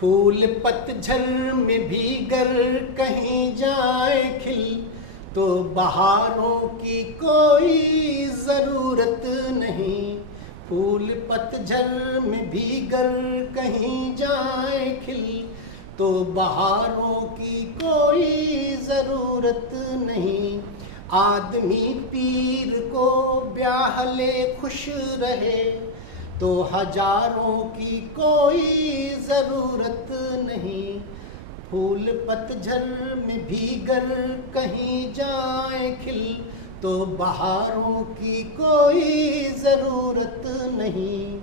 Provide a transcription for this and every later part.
फूल पतझड़ में भीगर कहीं जाए खिल, तो बहारों की कोई ज़रूरत नहीं। फूल पतझड़ में भीगर कहीं जाए खिल, तो बहारों की कोई ज़रूरत नहीं। आदमी पीर को ब्याह ले खुश रहे, तो हजारों की कोई ज़रूरत नहीं। फूल पतझड़ में भीगर कहीं जाए खिल, तो बहारों की कोई ज़रूरत नहीं।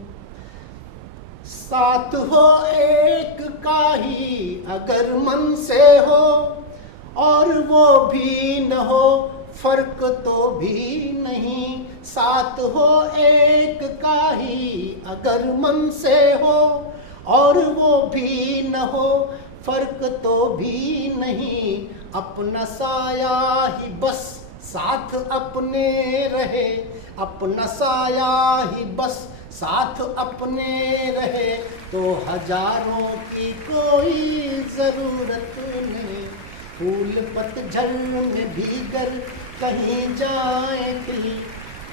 साथ हो एक का ही अगर मन से हो, और वो भी न हो फर्क तो भी नहीं। साथ हो एक का ही अगर मन से हो, और वो भी न हो फर्क तो भी नहीं। अपना साया ही बस साथ अपने रहे, अपना साया ही बस साथ अपने रहे, तो हजारों की कोई ज़रूरत नहीं। फूल पतझड़ में भीगर कहीं जाए खिल,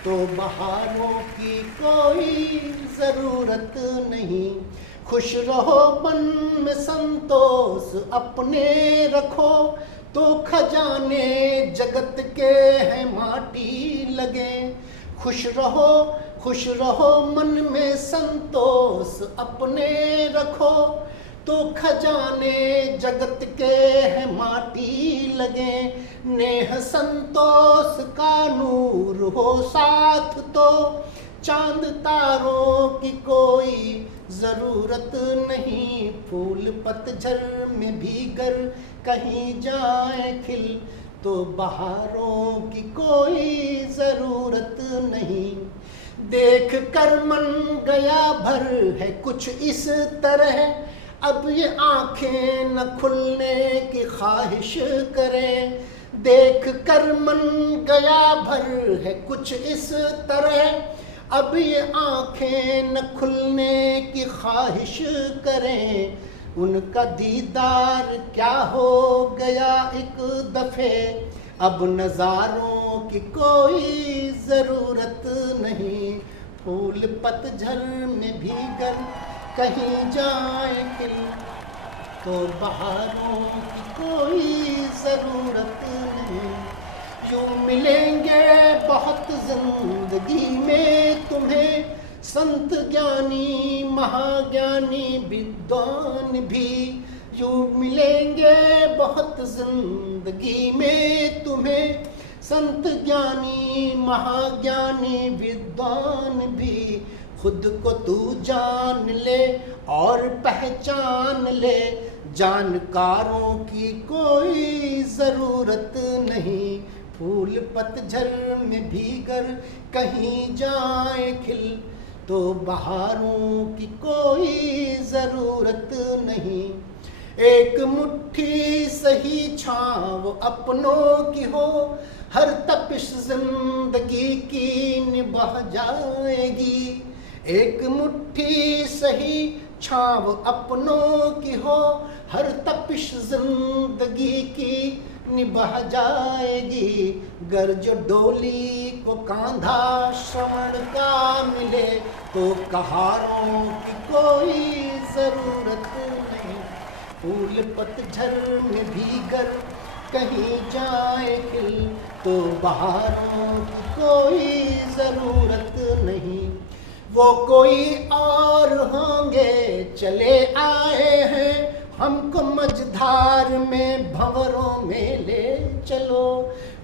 तो बहारों की कोई ज़रूरत नहीं। खुश रहो मन में संतोष अपने रखो, तो खजाने जगत के हैं माटी लगे। खुश रहो मन में संतोष अपने रखो, तो खजाने जगत के हैं माटी लगे। नेह संतोष का नूर हो साथ, तो चांद तारों की कोई ज़रूरत नहीं। फूल पतझड़ में भीगर कहीं जाए खिल, तो बहारों की कोई ज़रूरत नहीं। देख कर मन गया भर है कुछ इस तरह, अब ये आंखें न खुलने की ख्वाहिश करें। देख कर मन गया भर है कुछ इस तरह, अब ये आंखें न खुलने की ख्वाहिश करें। उनका दीदार क्या हो गया एक दफ़े, अब नज़ारों की कोई ज़रूरत नहीं। फूल पतझड़ में भीगर कहीं जाए खिल, तो बहारों की कोई ज़रूरत नहीं। यूँ मिलेंगे बहुत ज़िंदगी में तुम्हें संत ज्ञानी महाज्ञानी विद्वान भी। यूँ मिलेंगे बहुत ज़िंदगी में तुम्हें संत ज्ञानी महाज्ञानी विद्वान भी। खुद को तू जान ले और पहचान ले, जानकारों की कोई ज़रूरत नहीं। फूल पतझड़ में भीगर कहीं जाए खिल, तो बहारों की कोई ज़रूरत नहीं। एक मुट्ठी सही छाँव अपनों की हो, हर तपिश जिंदगी की निभा जाएगी। एक मुट्ठी सही छाँव अपनों की हो, हर तपिश जिंदगी की निभा जाएगी। गर जो डोली को कांधा श्रवण का मिले, तो कहारों की कोई ज़रूरत नहीं। फूल पतझड़ में भीगर कहीं जाए खिल, तो बहारों की कोई ज़रूरत नहीं। वो कोई और होंगे चले आए हैं, हमको मझधार में भंवरों में ले चलो।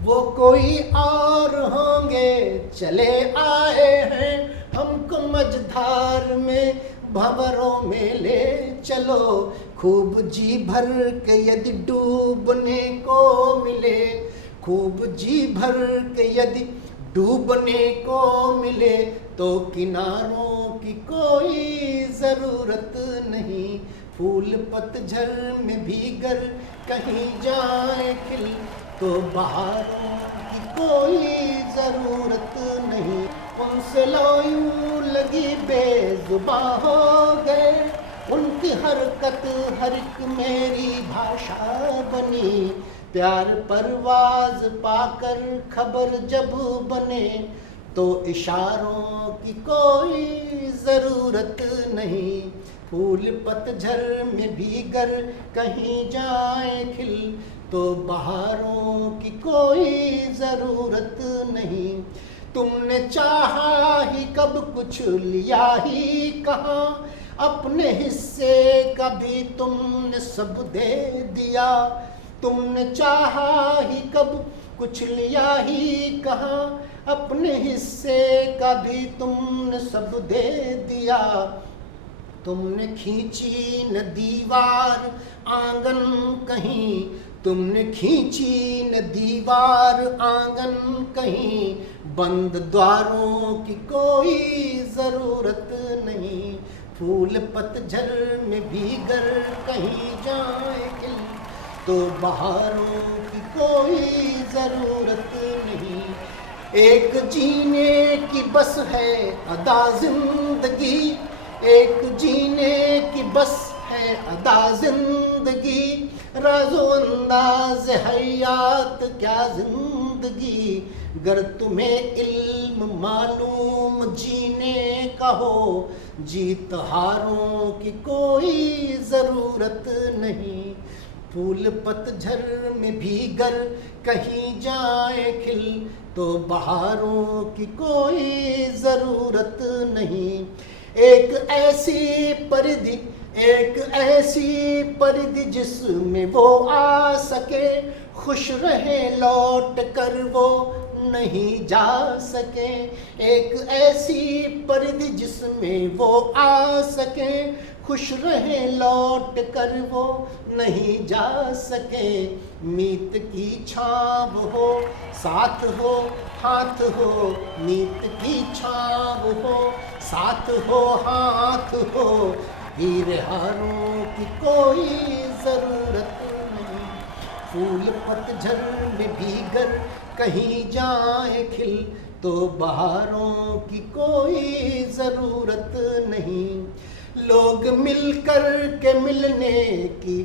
वो कोई और होंगे चले आए हैं, हमको मझधार में भंवरों में ले चलो। खूब जी भर के यदि डूबने को मिले, खूब जी भर के यदि डूबने को मिले, तो किनारों की कोई ज़रूरत नहीं। फूल पतझड़ में भीगर कहीं जाए खिल, तो बहारों की कोई ज़रूरत नहीं। उनसे लो यूं लगी बेज़ुबां हो गए, उनकी हरकत हर एक मेरी भाषा बनी। प्यार परवाज पाकर खबर जब बने, तो इशारों की कोई ज़रूरत नहीं। फूल पतझड़ में भीगर कहीं जाए खिल, तो बहारों की कोई ज़रूरत नहीं। तुमने चाहा ही कब, कुछ लिया ही कहाँ, अपने हिस्से का भी तुमने सब दे दिया। तुमने चाहा ही कब, कुछ लिया ही कहाँ, अपने हिस्से का भी तुमने सब दे दिया। तुमने खींची न दीवार आंगन कहीं, तुमने खींची न दीवार आंगन कहीं, बंद द्वारों की कोई ज़रूरत नहीं। फूल पतझड़ में भीगर कहीं जाए खिल, तो बहारों की कोई ज़रूरत नहीं। एक जीने की बस है अदा जिंदगी, एक जीने की बस है अदा जिंदगी, राज़ो अंदाज़ हयात क्या जिंदगी। गर तुम्हें इल्म मालूम जीने का हो, जीत हारों की कोई ज़रूरत नहीं। फूल पतझड़ में भीगर कहीं जाए खिल, तो बहारों की कोई ज़रूरत नहीं। एक ऐसी परिधि, एक ऐसी परिधि जिसमें वो आ सके, खुश रहे लौट कर वो नहीं जा सके। एक ऐसी परिधि जिसमें वो आ सके, खुश रहे लौट कर वो नहीं जा सके। मीत की छाव हो, साथ हो, हाथ हो, मीत की छाव हो, साथ हो, हाथ हो, वीर हारों की कोई ज़रूरत नहीं। फूल पतझड़ में भीगर कहीं जाए खिल, तो बहारों की कोई ज़रूरत नहीं। लोग मिलकर के मिलने की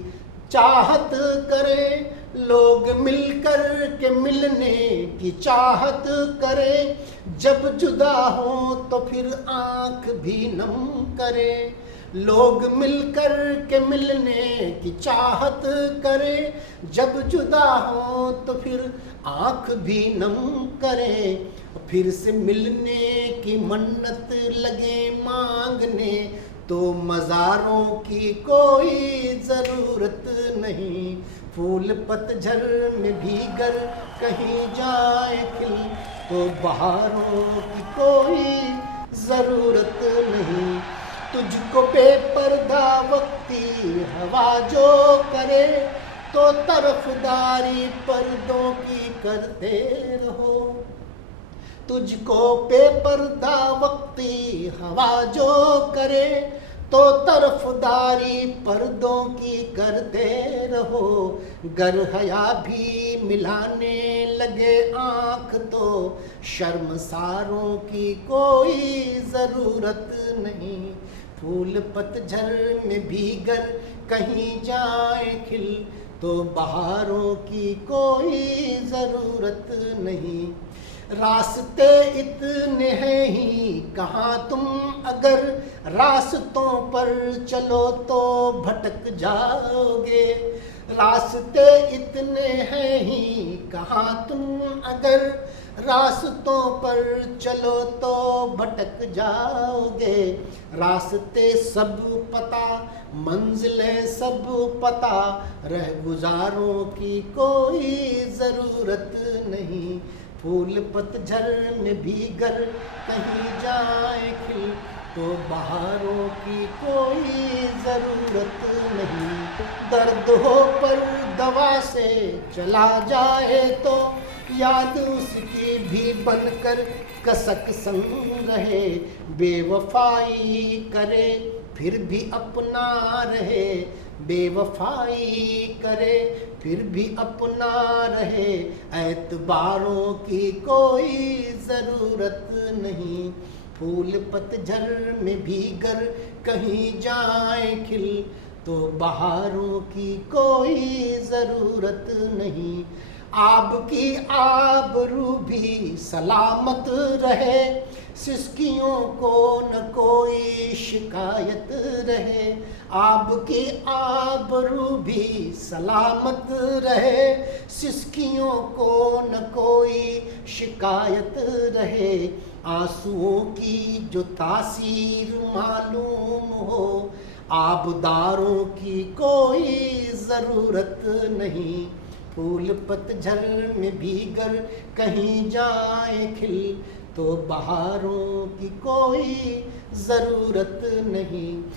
चाहत करें, लोग मिलकर के मिलने की चाहत करें, जब जुदा हो तो फिर आँख भी नम करें। लोग मिलकर के मिलने की चाहत करें, जब जुदा हो तो फिर आँख भी नम करें। फिर से मिलने की मन्नत लगे मांगने, तो मज़ारों की कोई ज़रूरत नहीं। फूल पतझड़ में भीगर कहीं जाए खिल, तो बहारों की कोई ज़रूरत नहीं। तुझको बेपर्दा वक्ती हवा जो करे, तो तरफदारी पर्दों की करते रहो। तुझको बेपर्दा वक्ती हवा जो करे, तो तरफदारी पर्दों की करते रहो। गर हया भी मिलाने लगे आँख, तो शर्मसारों की कोई ज़रूरत नहीं। फूल पतझड़ में भीगर कहीं जाए खिल, तो बहारों की कोई ज़रूरत नहीं। रास्ते इतने हैं ही कहाँ, तुम अगर रास्तों पर चलो तो भटक जाओगे। रास्ते इतने हैं ही कहाँ, तुम अगर रास्तों पर चलो तो भटक जाओगे। रास्ते सब पता, मंजिलें सब पता, रह गुजारों की कोई ज़रूरत नहीं। फूल पतझड़ में भीगर कहीं जाए खिल, तो बहारों की कोई ज़रूरत नहीं। दर्द हो पर दवा से चला जाए, तो याद उसकी भी बनकर कसक संग रहे। बेवफाई करे फिर भी अपना रहे, बेवफाई करे फिर भी अपना रहे। एतबारों की कोई ज़रूरत नहीं। फूल पतझड़ में भीगर कहीं जाए खिल, तो बहारों की कोई ज़रूरत नहीं। आब की आबरू भी सलामत रहे, सिसकियों को न कोई शिकायत रहे। आब की आबरू भी सलामत रहे, सिसकियों को न कोई शिकायत रहे। आंसुओं की जो तासीर मालूम हो, आबदारों की कोई ज़रूरत नहीं। फूल पतझड़ में भीगर कहीं जाए खिल, तो बहारों की कोई ज़रूरत नहीं।